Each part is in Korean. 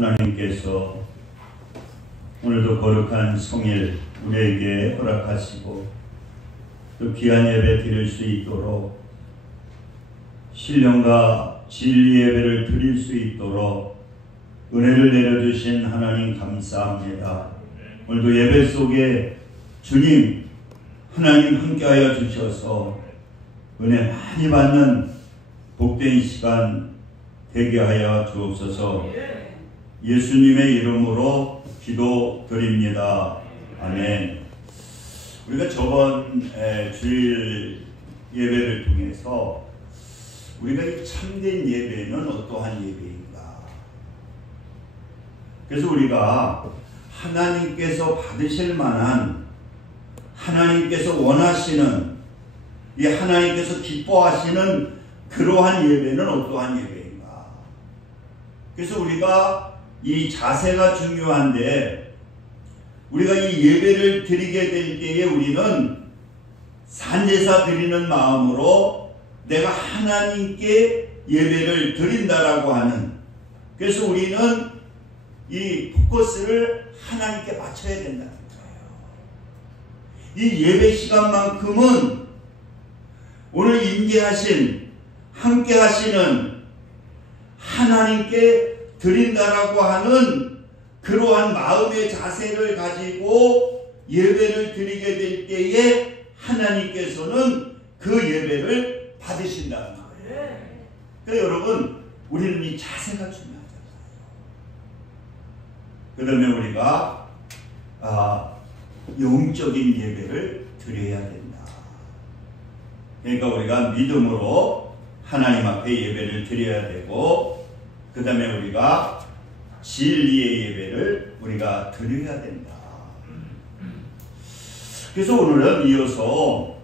하나님께서 오늘도 거룩한 성일 우리에게 허락하시고 또 귀한 예배 드릴 수 있도록 신령과 진리 예배를 드릴 수 있도록 은혜를 내려주신 하나님 감사합니다. 오늘도 예배 속에 주님 하나님 함께하여 주셔서 은혜 많이 받는 복된 시간 되게 하여 주옵소서. 예수님의 이름으로 기도드립니다. 아멘. 우리가 저번 주일 예배를 통해서 우리가 이 참된 예배는 어떠한 예배인가, 그래서 우리가 하나님께서 받으실 만한, 하나님께서 원하시는, 이 하나님께서 기뻐하시는 그러한 예배는 어떠한 예배인가. 그래서 우리가 이 자세가 중요한데, 우리가 이 예배를 드리게 될 때에 우리는 산제사 드리는 마음으로 내가 하나님께 예배를 드린다라고 하는, 그래서 우리는 이 포커스를 하나님께 맞춰야 된다는 거예요. 이 예배 시간만큼은 오늘 임재하신, 함께 하시는 하나님께 드린다라고 하는 그러한 마음의 자세를 가지고 예배를 드리게 될 때에 하나님께서는 그 예배를 받으신다는 거예요. 그래서 여러분, 우리는 이 자세가 중요하잖아요. 그 다음에 우리가 영적인 예배를 드려야 된다. 그러니까 우리가 믿음으로 하나님 앞에 예배를 드려야 되고, 그 다음에 우리가 진리의 예배를 우리가 드려야 된다. 그래서 오늘은 이어서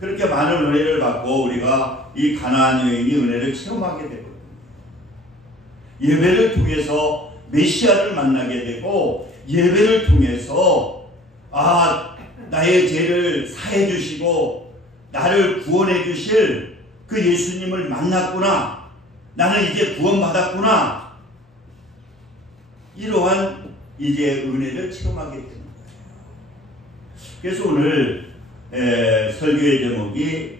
그렇게 많은 은혜를 받고 우리가 이 가나안 여인이 은혜를 체험하게 되거든요. 예배를 통해서 메시아를 만나게 되고, 예배를 통해서 나의 죄를 사해 주시고 나를 구원해 주실 그 예수님을 만났구나, 나는 이제 구원받았구나, 이러한 이제 은혜를 체험하게 되는 거예요. 그래서 오늘 설교의 제목이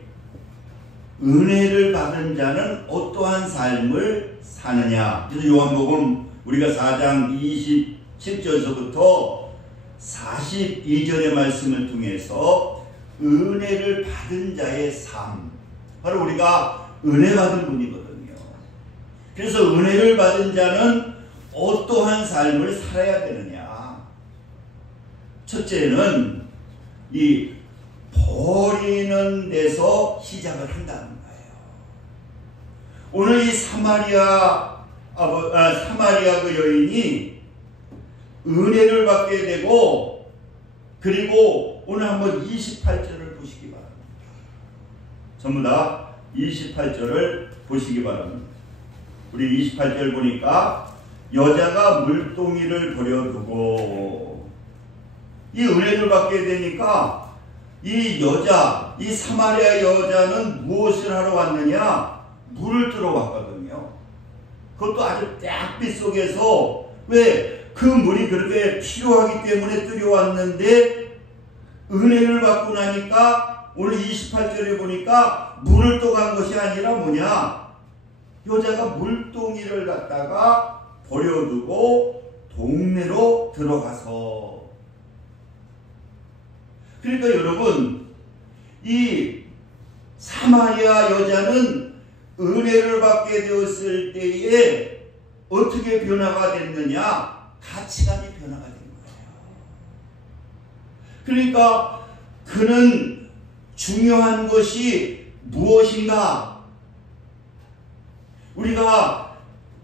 은혜를 받은 자는 어떠한 삶을 사느냐. 그래서 요한복음 우리가 4장 27절서부터 42절의 말씀을 통해서 은혜를 받은 자의 삶, 바로 우리가 은혜 받은 분이거든요. 그래서 은혜를 받은 자는 어떠한 삶을 살아야 되느냐. 첫째는 이 버리는 데서 시작을 한다는 거예요. 오늘 이 사마리아 그 여인이 은혜를 받게 되고, 그리고 오늘 한번 28절을 보시기 바랍니다. 전부 다 28절을 보시기 바랍니다. 우리 28절 보니까 여자가 물동이를 버려두고, 이 은혜를 받게 되니까 이 여자, 이 사마리아 여자는 무엇을 하러 왔느냐? 물을 뜨러 왔거든요. 그것도 아주 땡빛 속에서, 왜? 그 물이 그렇게 필요하기 때문에 뜨려왔는데, 은혜를 받고 나니까 오늘 28절에 보니까 물을 떠간 것이 아니라 뭐냐? 여자가 물동이를 갖다가 버려두고 동네로 들어가서. 그러니까 여러분, 이 사마리아 여자는 은혜를 받게 되었을 때에 어떻게 변화가 됐느냐? 가치관이 변화가 된 거예요. 그러니까 그는 중요한 것이 무엇인가? 우리가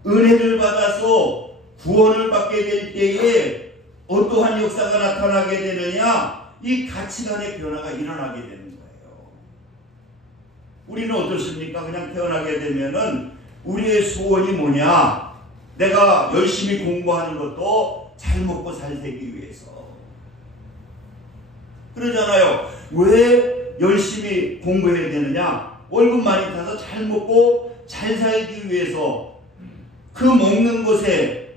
은혜를 받아서 구원을 받게 될 때에 어떠한 역사가 나타나게 되느냐? 이 가치관의 변화가 일어나게 되는 거예요. 우리는 어떻습니까? 그냥 태어나게 되면은 우리의 소원이 뭐냐? 내가 열심히 공부하는 것도 잘 먹고 잘 살기 위해서. 그러잖아요. 왜 열심히 공부해야 되느냐? 월급 많이 타서 잘 먹고 잘 살기 위해서 그 먹는 것에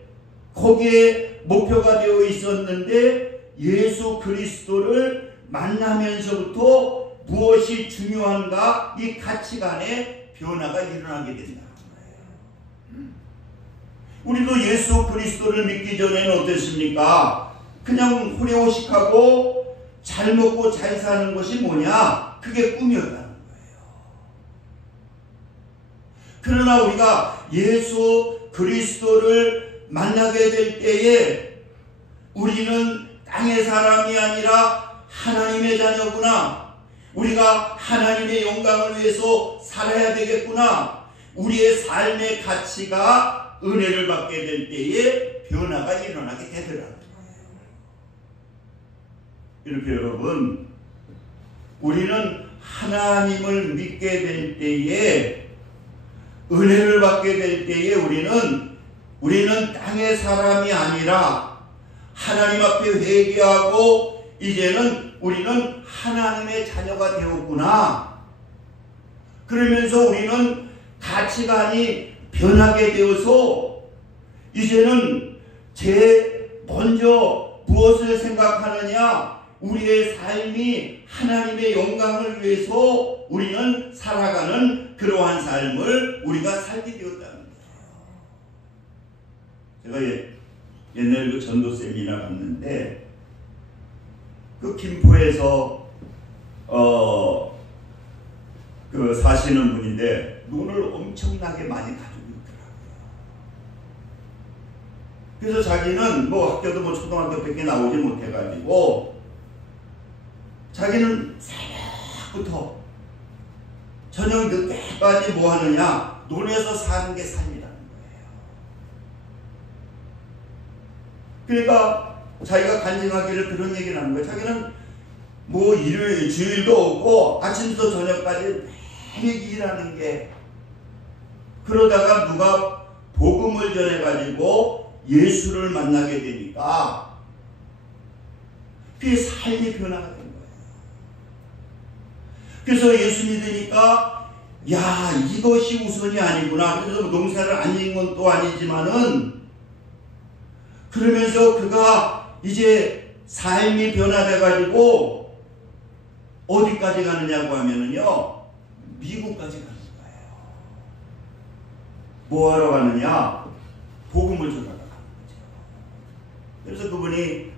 거기에 목표가 되어 있었는데 예수 그리스도를 만나면서부터 무엇이 중요한가 이 가치관의 변화가 일어나게 된다는 거예요. 우리도 예수 그리스도를 믿기 전에는 어땠습니까? 그냥 호래호식하고 잘 먹고 잘 사는 것이 뭐냐? 그게 꿈이었다는 거예요. 그러나 우리가 예수 그리스도를 만나게 될 때에 우리는 땅의 사람이 아니라 하나님의 자녀구나. 우리가 하나님의 영광을 위해서 살아야 되겠구나. 우리의 삶의 가치가 은혜를 받게 될 때에 변화가 일어나게 되더라는 거예요. 이렇게 여러분, 우리는 하나님을 믿게 될 때에, 은혜를 받게 될 때에 우리는 땅의 사람이 아니라 하나님 앞에 회개하고 이제는 우리는 하나님의 자녀가 되었구나. 그러면서 우리는 가치관이 변하게 되어서 이제는 먼저 무엇을 생각하느냐? 우리의 삶이 하나님의 영광을 위해서 우리는 살아가는 그러한 삶을 우리가 살게 되었다는 거예요. 제가 옛날에 그 전도 세미나 갔는데 그 김포에서 그 사시는 분인데 눈을 엄청나게 많이 가지고 있더라고요. 그래서 자기는 뭐 학교도 뭐 초등학교밖에 나오지 못해가지고 자기는 새벽부터 저녁 늦게까지 뭐 하느냐? 논에서 사는 게 삶이라는 거예요. 그러니까 자기가 간증하기를 그런 얘기를 하는 거예요. 자기는 뭐 일요일, 주일도 없고 아침부터 저녁까지 매일 일하는 게, 그러다가 누가 복음을 전해가지고 예수를 만나게 되니까 그게 삶이 변화가 된 거예요. 그래서 예수 믿으니까 야, 이것이 우선이 아니구나. 그래서 농사를 안 지은 건 또 아니지만은 그러면서 그가 이제 삶이 변화돼가지고 어디까지 가느냐고 하면은요, 미국까지 가는 거예요. 뭐하러 가느냐? 복음을 전하러 가는 거죠. 그래서 그분이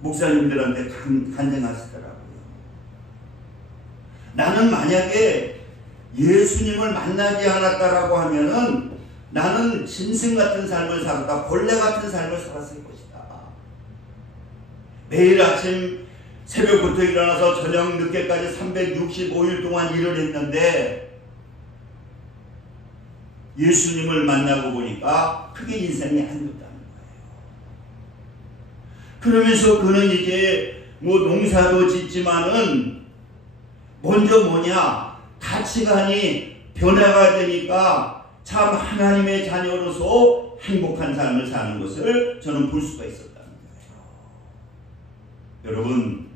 목사님들한테 간증하시더라고요. 나는 만약에 예수님을 만나지 않았다라고 하면은 나는 짐승 같은 삶을 살았다, 벌레 같은 삶을 살았을 것이다. 매일 아침 새벽부터 일어나서 저녁 늦게까지 365일 동안 일을 했는데 예수님을 만나고 보니까 그게 인생이 아니었다는 거예요. 그러면서 그는 이제 뭐 농사도 짓지만은 먼저 뭐냐? 가치관이 변화가 되니까 참 하나님의 자녀로서 행복한 삶을 사는 것을 저는 볼 수가 있었다는 거예요. 여러분,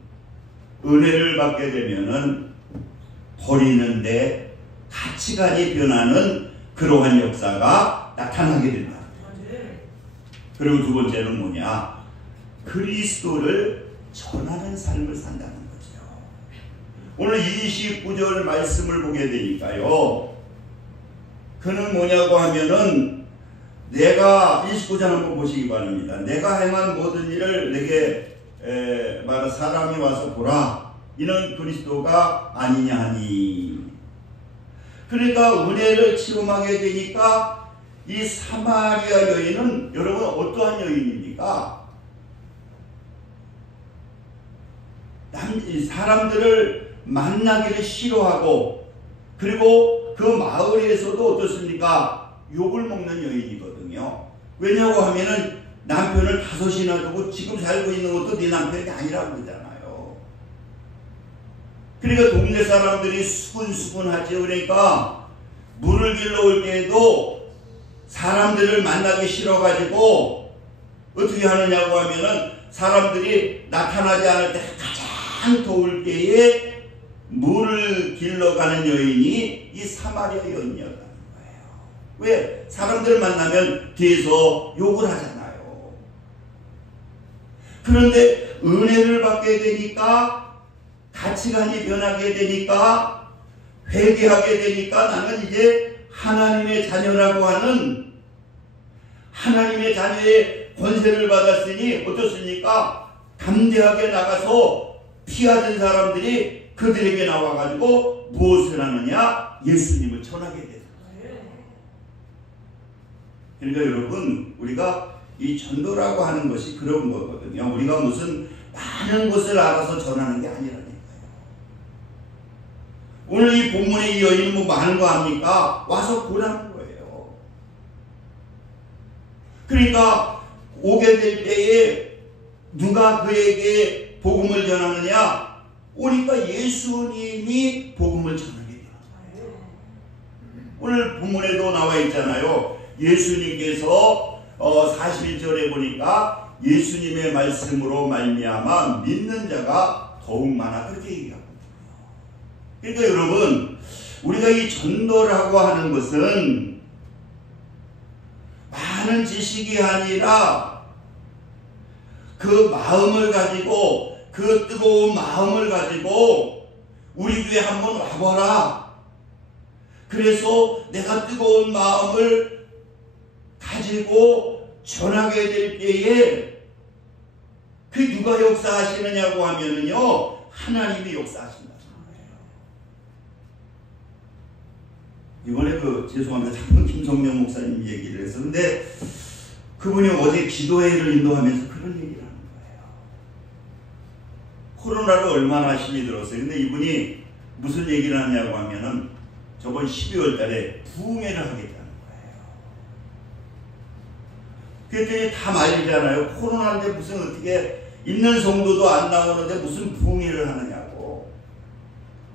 은혜를 받게 되면은 버리는데 가치관이 변하는 그러한 역사가 나타나게 된다. 그리고 두 번째는 뭐냐? 그리스도를 전하는 삶을 산다는 거죠. 오늘 29절 말씀을 보게 되니까요, 그는 뭐냐고 하면은 내가 29절 한번 보시기 바랍니다. 내가 행한 모든 일을 내게 말하 사람이 와서 보라. 이는 그리스도가 아니냐 하니. 그러니까 은혜를 체험하게 되니까 이 사마리아 여인은 여러분 어떠한 여인입니까? 사람들을 만나기를 싫어하고, 그리고 그 마을에서도 어떻습니까? 욕을 먹는 여인이거든요. 왜냐고 하면은 남편을 5이나 두고 지금 살고 있는 것도 네 남편이 아니라고 그러잖아요. 그러니까 동네 사람들이 수군수군하죠. 그러니까 물을 길러 올 때에도 사람들을 만나기 싫어가지고 어떻게 하느냐고 하면은 사람들이 나타나지 않을 때 가장 더울 때에 물을 길러가는 여인이 이 사마리아 여인이었다는 거예요. 왜? 사람들을 만나면 뒤에서 욕을 하잖아요. 그런데 은혜를 받게 되니까, 가치관이 변하게 되니까, 회개하게 되니까 나는 이제 하나님의 자녀라고 하는, 하나님의 자녀의 권세를 받았으니 어떻습니까? 담대하게 나가서 피하던 사람들이 그들에게 나와가지고 무엇을 하느냐? 예수님을 전하게 되는 거예요. 그러니까 여러분, 우리가 이 전도라고 하는 것이 그런 거거든요. 우리가 무슨 많은 것을 알아서 전하는 게 아니라니까요. 오늘 이 본문의 이 여인은 뭐 많은 거 합니까? 와서 보라는 거예요. 그러니까 오게 될 때에 누가 그에게 복음을 전하느냐? 오니까 예수님이 복음을 전하게 되는 거예요. 오늘 본문에도 나와 있잖아요. 예수님께서 41절에 보니까 예수님의 말씀으로 말미암아 믿는 자가 더욱 많아, 그렇게 얘기합니다. 그러니까 여러분, 우리가 이 전도라고 하는 것은 많은 지식이 아니라 그 마음을 가지고, 그 뜨거운 마음을 가지고 우리 교회 한번 와봐라. 그래서 내가 뜨거운 마음을 가지고 전하게 될 때에 그 누가 역사하시느냐고 하면은요, 하나님이 역사하신다. 이번에 죄송합니다. 작품 김성명 목사님 얘기를 해서, 근데 그분이 어제 기도회를 인도하면서 그런 얘기를 하는 거예요. 코로나를 얼마나 힘이 들었어요. 근데 이분이 무슨 얘기를 하냐고 하면은 저번 12월 달에 부흥회를 하겠다는 거예요. 그랬더니 다 말리잖아요. 코로나인데 무슨 어떻게 있는 성도도 안 나오는데 무슨 부흥회를 하느냐고.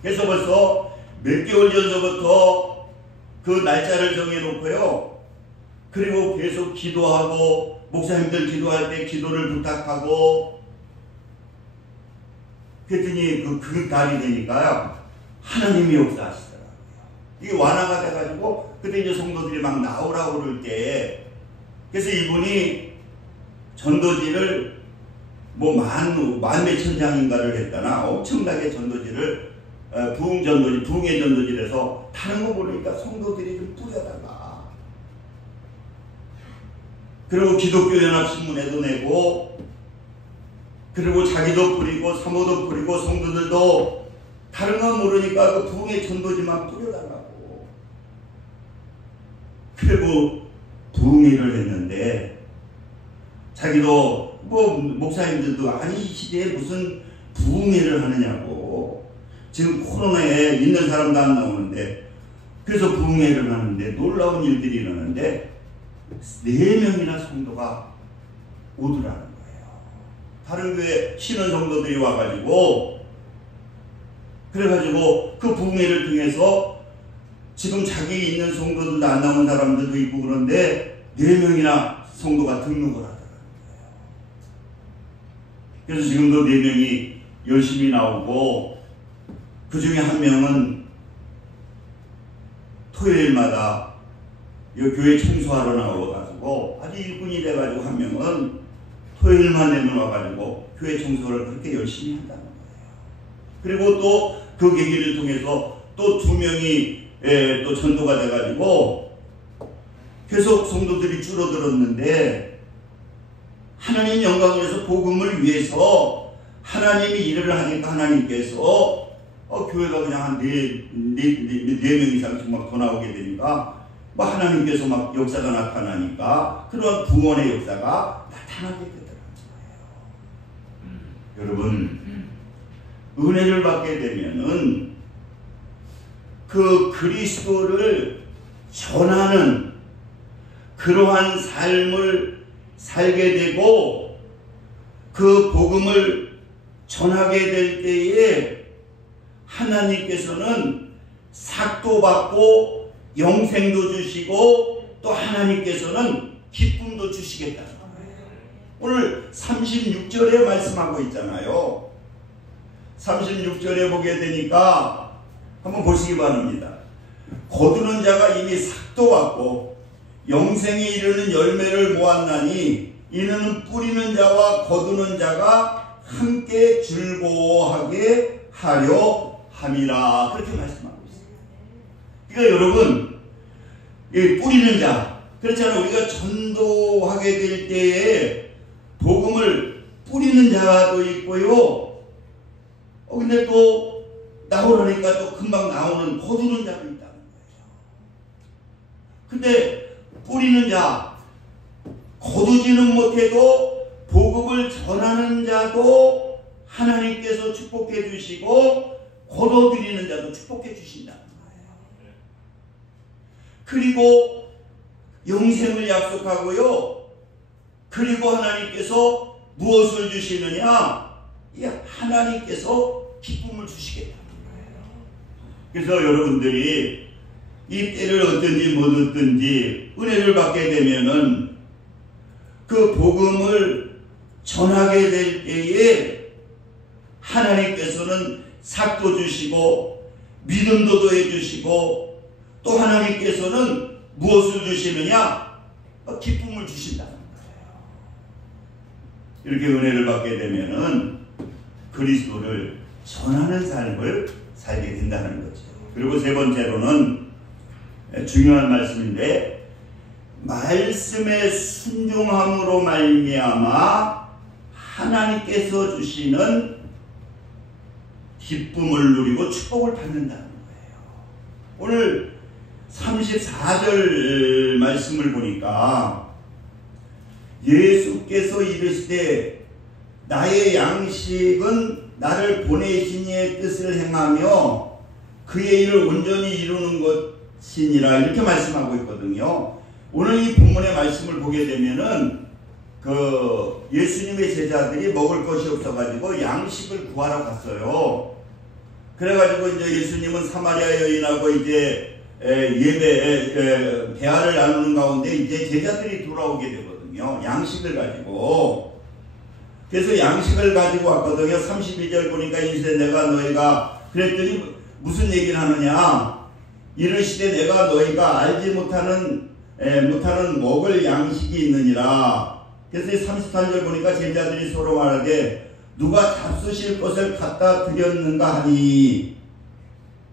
그래서 벌써 몇 개월 전서부터 그 날짜를 정해놓고요. 그리고 계속 기도하고, 목사님들 기도할 때 기도를 부탁하고, 그랬더니 그 달이 되니까요, 하나님이 역사하시더라고요. 이게 완화가 돼가지고, 그때 이제 성도들이 막 나오라고 그럴 때, 그래서 이분이 전도지를 뭐 만 몇천 장인가를 했다나 엄청나게 전도지를 부흥 전도지, 부흥의 전도지에서 다른 거 모르니까 성도들이 좀 뿌려달라. 그리고 기독교 연합 신문에도 내고, 그리고 자기도 뿌리고 사모도 뿌리고 성도들도 다른 거 모르니까 그 부흥의 전도지만 뿌려달라고. 그리고 부흥회를 했는데, 자기도 뭐 목사님들도 아니 이 시대에 무슨 부흥회를 하느냐고. 지금 코로나에 있는 사람도 안 나오는데, 그래서 부흥회를 하는데 놀라운 일들이 일어나는데 4명이나 성도가 오더라는 거예요. 다른 교회 신은 성도들이 와가지고, 그래가지고 그 부흥회를 통해서 지금 자기 있는 성도들도 안 나온 사람들도 있고, 그런데 4명이나 성도가 등록을 하더라는 거예요. 그래서 지금도 4명이 열심히 나오고, 그 중에 한 명은 토요일마다 이 교회 청소하러 나와가지고 아주 일꾼이 돼가지고, 한 명은 토요일만 되면 와가지고 교회 청소를 그렇게 열심히 한다는 거예요. 그리고 또 그 계기를 통해서 또 2명이 또 전도가 돼가지고 계속 성도들이 줄어들었는데, 하나님 영광을 위해서, 복음을 위해서 하나님이 일을 하니까 하나님께서 교회가 그냥 한 4명 이상씩 막 더 나오게 되니까, 뭐 하나님께서 막 역사가 나타나니까 그런 구원의 역사가 나타나게 되더라고요. 여러분, 은혜를 받게 되면은 그 그리스도를 전하는 그러한 삶을 살게 되고, 그 복음을 전하게 될 때에 하나님께서는 삭도 받고 영생도 주시고, 또 하나님께서는 기쁨도 주시겠다는 거예요. 오늘 36절에 말씀하고 있잖아요. 36절에 보게 되니까 한번 보시기 바랍니다. 거두는 자가 이미 삭도 받고 영생에 이르는 열매를 모았나니 이는 뿌리는 자와 거두는 자가 함께 즐거워하게 하려 함이라. 그렇게 말씀하고 있습니다. 그러니까 여러분, 뿌리는 자, 그렇잖아요. 우리가 전도하게 될 때에 복음을 뿌리는 자도 있고요. 근데 또 나오라니까 또 금방 나오는 거두는 자도 있다는 거예요. 근데 뿌리는 자, 거두지는 못해도 복음을 전하는 자도 하나님께서 축복해 주시고 거둬들이는 자도 축복해 주신다는 거예요. 그리고 영생을 약속하고요. 그리고 하나님께서 무엇을 주시느냐? 하나님께서 기쁨을 주시겠다는 거예요. 그래서 여러분들이 이 때를 어떤지 못 얻든지 은혜를 받게 되면은 그 복음을 전하게 될 때에 하나님께서는 삭도 주시고 믿음도 더해 주시고 또 하나님께서는 무엇을 주시느냐? 기쁨을 주신다는 거예요. 이렇게 은혜를 받게 되면은 그리스도를 전하는 삶을 살게 된다는 거죠. 그리고 세 번째로는 중요한 말씀인데, 말씀의 순종함으로 말미암아 하나님께서 주시는 기쁨을 누리고 축복을 받는다는 거예요. 오늘 34절 말씀을 보니까 예수께서 이르시되 나의 양식은 나를 보내신 이의 뜻을 행하며 그의 일을 온전히 이루는 것이니라, 이렇게 말씀하고 있거든요. 오늘 이 본문의 말씀을 보게 되면은 예수님의 제자들이 먹을 것이 없어가지고 양식을 구하러 갔어요. 그래가지고 이제 예수님은 사마리아 여인하고 이제 대화를 나누는 가운데 이제 제자들이 돌아오게 되거든요. 양식을 가지고. 그래서 양식을 가지고 왔거든요. 32절 보니까 이제 내가 너희가 그랬더니 무슨 얘기를 하느냐? 이르시되 내가 너희가 알지 못하는 먹을 양식이 있느니라. 그래서 33절 보니까 제자들이 서로 말하되 누가 잡수실 것을 갖다 드렸는가 하니,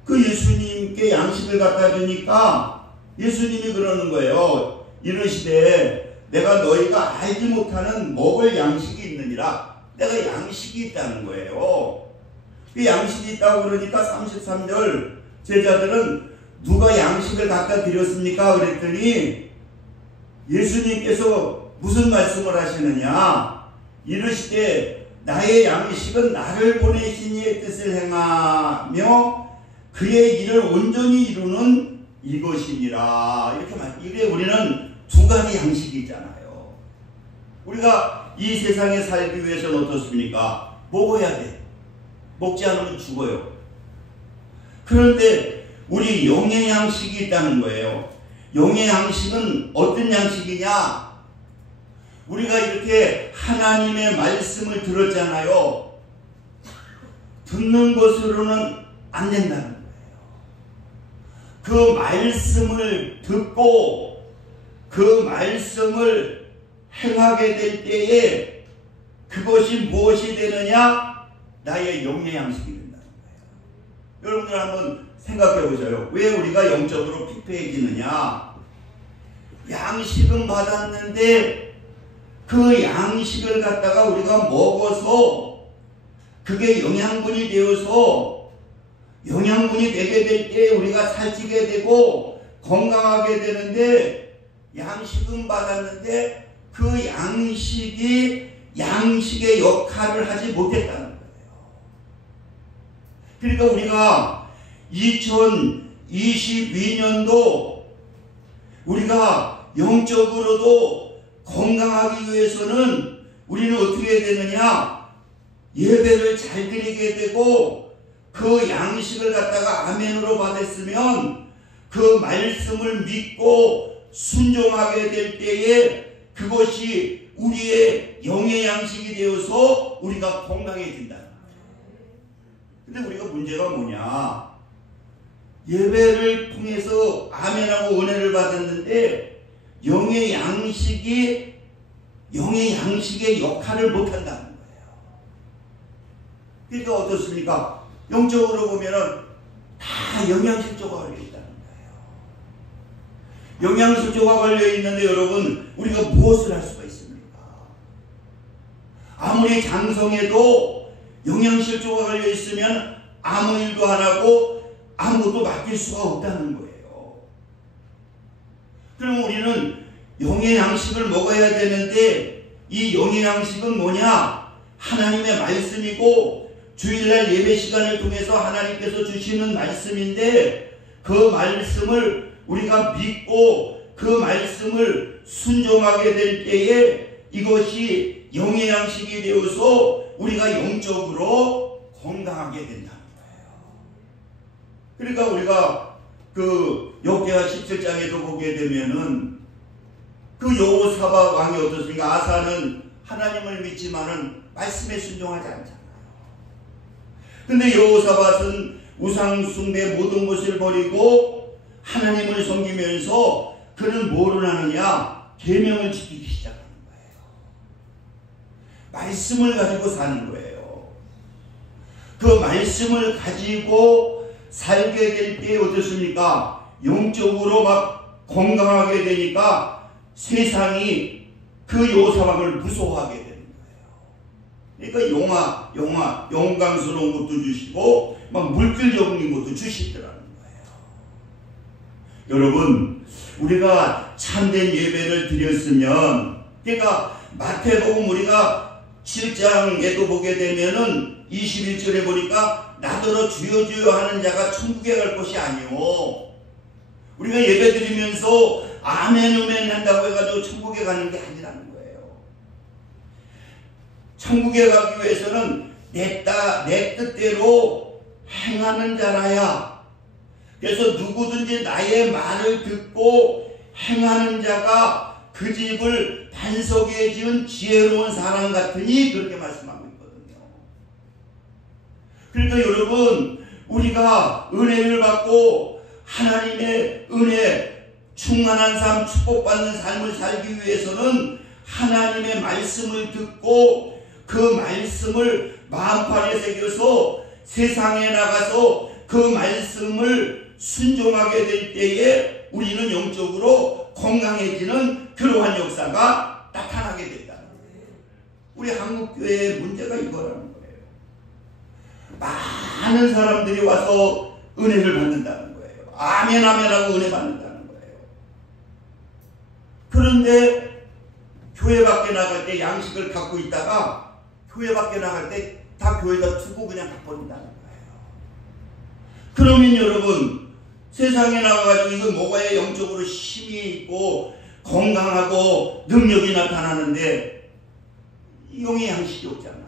그 예수님께 양식을 갖다 주니까 예수님이 그러는 거예요. 이르시되 내가 너희가 알지 못하는 먹을 양식이 있느니라. 내가 양식이 있다는 거예요. 그 양식이 있다고 그러니까 33절 제자들은 누가 양식을 갖다 드렸습니까? 그랬더니 예수님께서 무슨 말씀을 하시느냐? 이르시되 나의 양식은 나를 보내신 이의 뜻을 행하며 그의 일을 온전히 이루는 이것이니라. 이게 우리는 두 가지 양식이 있잖아요. 우리가 이 세상에 살기 위해서는 어떻습니까? 먹어야 돼. 먹지 않으면 죽어요. 그런데 우리 영의 양식이 있다는 거예요. 영의 양식은 어떤 양식이냐? 우리가 이렇게 하나님의 말씀을 들었잖아요. 듣는 것으로는 안 된다는 거예요. 그 말씀을 듣고 그 말씀을 행하게 될 때에 그것이 무엇이 되느냐? 나의 영의 양식이 된다는 거예요. 여러분들 한번 생각해 보세요. 왜 우리가 영적으로 피폐해지느냐? 양식은 받았는데 그 양식을 갖다가 우리가 먹어서 그게 영양분이 되어서 영양분이 되게 될 때 우리가 살찌게 되고 건강하게 되는데, 양식은 받았는데 그 양식의 역할을 하지 못했다는 거예요. 그러니까 우리가 2022년도 우리가 영적으로도 건강하기 위해서는 우리는 어떻게 해야 되느냐? 예배를 잘 드리게 되고 그 양식을 갖다가 아멘으로 받았으면 그 말씀을 믿고 순종하게 될 때에 그것이 우리의 영의 양식이 되어서 우리가 건강해진다는 거예요. 근데 우리가 문제가 뭐냐? 예배를 통해서 아멘하고 은혜를 받았는데 영의 양식이 영의 양식의 역할을 못한다는 거예요. 그러니까 어떻습니까? 영적으로 보면은 다 영양실조가 걸려있다는 거예요. 영양실조가 걸려있는데 여러분, 우리가 무엇을 할 수가 있습니까? 아무리 장성해도 영양실조가 걸려있으면 아무 일도 안 하고 아무것도 맡길 수가 없다는 거예요. 그럼 우리는 영의 양식을 먹어야 되는데, 이 영의 양식은 뭐냐? 하나님의 말씀이고 주일날 예배 시간을 통해서 하나님께서 주시는 말씀인데, 그 말씀을 우리가 믿고 그 말씀을 순종하게 될 때에 이것이 영의 양식이 되어서 우리가 영적으로 건강하게 된다는 거예요. 그러니까 우리가 그 역대하 17장에도 보게 되면은 그 여호사밧 왕이 어떻습니까? 아사는 하나님을 믿지만은 말씀에 순종하지 않잖아요. 근데 여호사밧은 우상 숭배 모든 것을 버리고 하나님을 섬기면서 그는 뭐를 하느냐? 계명을 지키기 시작하는 거예요. 말씀을 가지고 사는 거예요. 그 말씀을 가지고 살게 될 때 어떻습니까? 영적으로 막 건강하게 되니까 세상이 그 여호사밧을 무서워하게 되는 거예요. 그러니까 영광스러운 것도 주시고 막 물질적인 것도 주시더라는 거예요. 여러분, 우리가 참된 예배를 드렸으면, 그러니까 마태복음 우리가 7장에도 보게 되면은 21절에 보니까 나더러 주여 주여 하는 자가 천국에 갈 것이 아니오. 우리가 예배 드리면서 아멘 우멘 한다고 해가지고 천국에 가는 게 아니라는 거예요. 천국에 가기 위해서는 내 뜻대로 행하는 자라야. 그래서 누구든지 나의 말을 듣고 행하는 자가 그 집을 반석에 지은 지혜로운 사람 같으니, 그렇게 말씀하고 있거든요. 그러니까 여러분, 우리가 은혜를 받고 하나님의 은혜 충만한 삶, 축복받는 삶을 살기 위해서는 하나님의 말씀을 듣고 그 말씀을 마음판에 새겨서 세상에 나가서 그 말씀을 순종하게 될 때에 우리는 영적으로 건강해지는 그러한 역사가 나타나게 된다는 거예요. 우리 한국교회의 문제가 이거라는 거예요. 많은 사람들이 와서 은혜를 받는다는 거예요. 아멘 아멘 하고 은혜 받는다는 거예요. 그런데 교회 밖에 나갈 때 양식을 갖고 있다가 교회 밖에 나갈 때 다 교회에다 두고 그냥 가버린다는 거예요. 그러면 여러분, 세상에 나가가지고 이거 먹어야 영적으로 힘이 있고 건강하고 능력이 나타나는데 영의 양식이 없잖아요.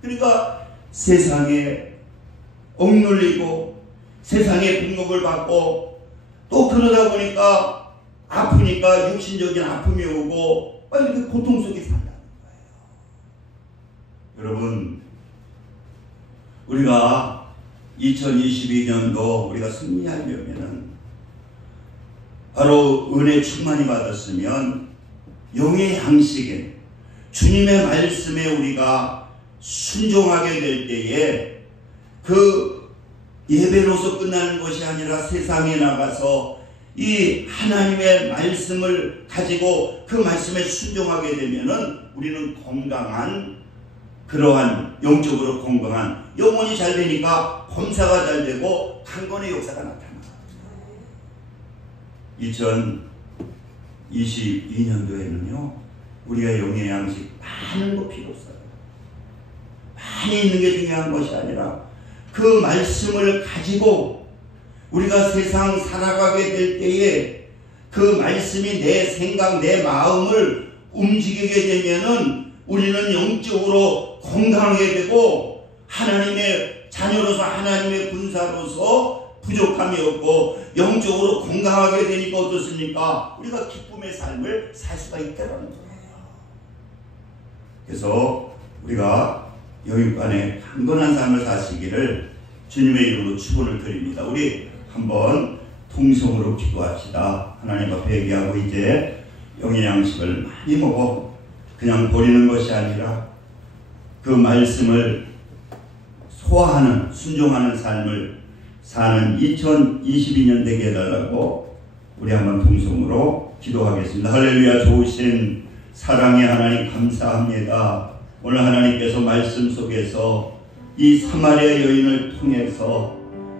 그러니까 세상에 억눌리고 세상의 공급을 받고 또 그러다 보니까 아프니까 육신적인 아픔이 오고 이렇게 고통 속에 산다는 거예요. 여러분, 우리가 2022년도 우리가 승리하려면은 바로 은혜 충만히 받았으면 영의 양식에 주님의 말씀에 우리가 순종하게 될 때에 그 예배로서 끝나는 것이 아니라 세상에 나가서 이 하나님의 말씀을 가지고 그 말씀에 순종하게 되면은 우리는 건강한, 그러한 영적으로 건강한, 영혼이 잘 되니까 범사가 잘 되고 강건의 역사가 나타납니다. 2022년도에는요 우리가 영의 양식 많은 거 필요 없어요. 많이 있는 게 중요한 것이 아니라 그 말씀을 가지고 우리가 세상 살아가게 될 때에 그 말씀이 내 생각, 내 마음을 움직이게 되면은 우리는 영적으로 건강하게 되고 하나님의 자녀로서, 하나님의 군사로서 부족함이 없고 영적으로 건강하게 되니까 어떻습니까? 우리가 기쁨의 삶을 살 수가 있다는 거예요. 그래서 우리가 영육간에 강건한 삶을 사시기를 주님의 이름으로 축원을 드립니다. 우리 한번 통성으로 기도합시다. 하나님 앞에 얘기하고 이제 영의 양식을 많이 먹어 그냥 버리는 것이 아니라 그 말씀을 소화하는 순종하는 삶을 사는 2022년 되게 해달라고 우리 한번 통성으로 기도하겠습니다. 할렐루야. 좋으신 사랑의 하나님 감사합니다. 오늘 하나님께서 말씀 속에서 이 사마리아 여인을 통해서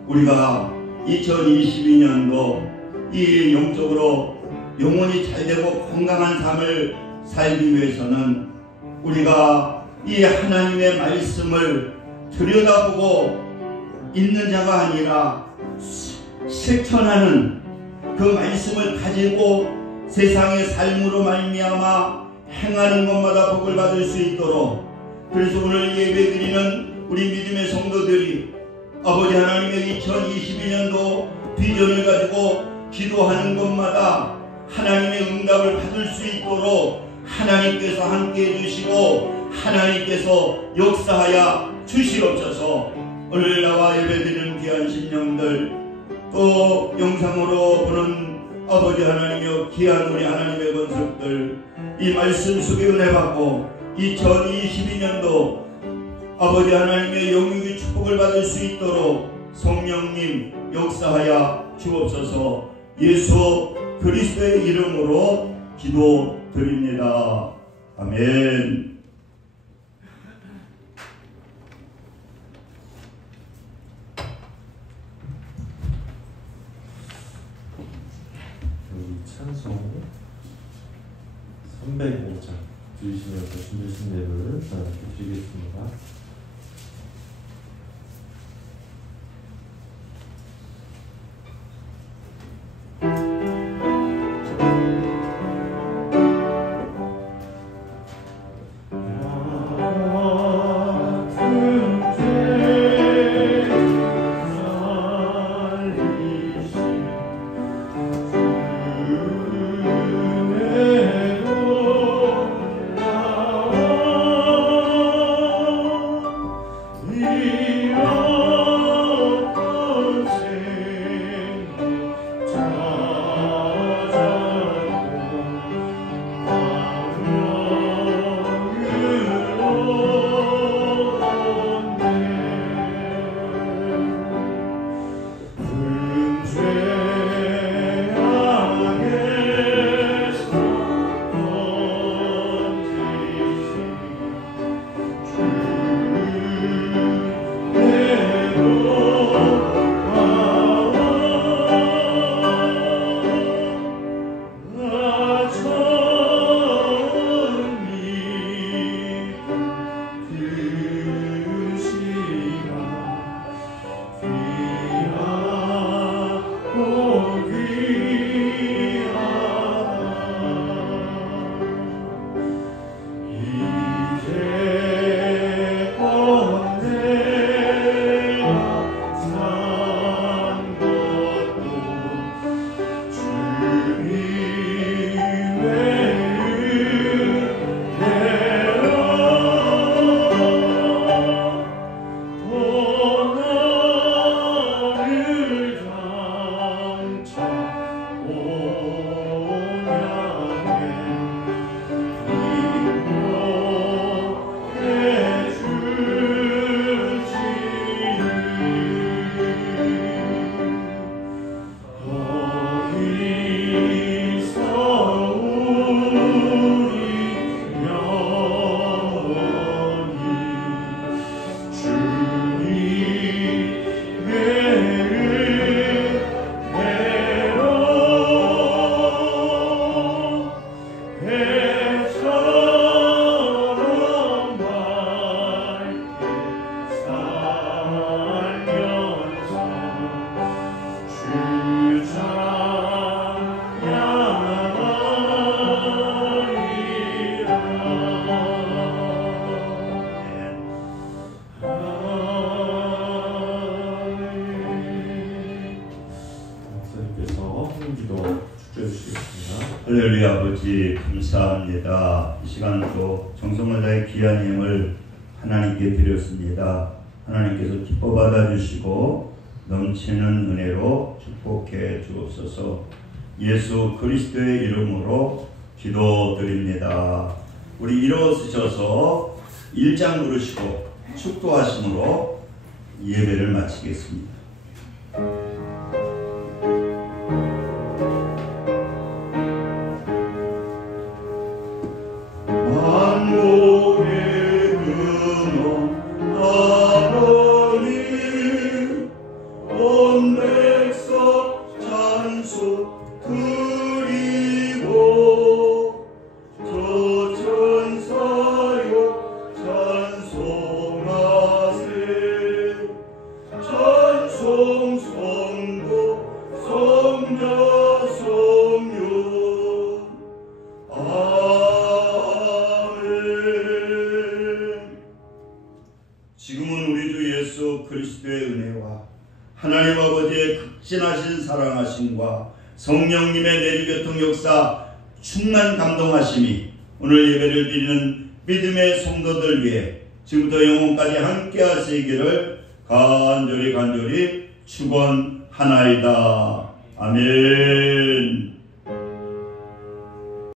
우리가 2022년도 이 영적으로 영혼이 잘되고 건강한 삶을 살기 위해서는 우리가 이 하나님의 말씀을 들여다보고 있는 자가 아니라 실천하는 그 말씀을 가지고 세상의 삶으로 말미암아 행하는 것마다 복을 받을 수 있도록, 그래서 오늘 예배드리는 우리 믿음의 성도들이 아버지 하나님의 2022년도 비전을 가지고 기도하는 것마다 하나님의 응답을 받을 수 있도록 하나님께서 함께 해주시고 하나님께서 역사하여 주시옵소서. 오늘 나와 예배드리는 귀한 심령들, 또 영상으로 보는 아버지 하나님이여 귀한 우리 하나님의 권속들, 이 말씀 속에 은혜 받고 2022년도 아버지 하나님의 영육의 축복을 받을 수 있도록 성령님 역사하여 주옵소서. 예수 그리스도의 이름으로 기도드립니다. 아멘. 찬송 305장 들으시면서 주님 순례를 드리겠습니다. 할렐루야. 아버지 감사합니다. 이 시간도 정성을 다해 귀한 힘을 하나님께 드렸습니다. 하나님께서 기뻐 받아주시고 넘치는 은혜로 축복해 주옵소서. 예수 그리스도의 이름으로 기도드립니다. 우리 일어서셔서 1장 부르시고 축도하심으로 예배를 마치겠습니다. 만국의 근원 하나님 온 백성 찬송 드리고 저 천사여 찬송하세 찬송 성부 성자 성령 아멘. 지금은 우리 주 예수 그리스도의 은혜와 하나님 아버지의 극진하신 사랑하심과 성령님의 내리교통 역사 충만 감동하심이 오늘 예배를 드리는 믿음의 성도들 위해 지금부터 영원까지 함께 하시기를 간절히 축원하나이다. 아멘.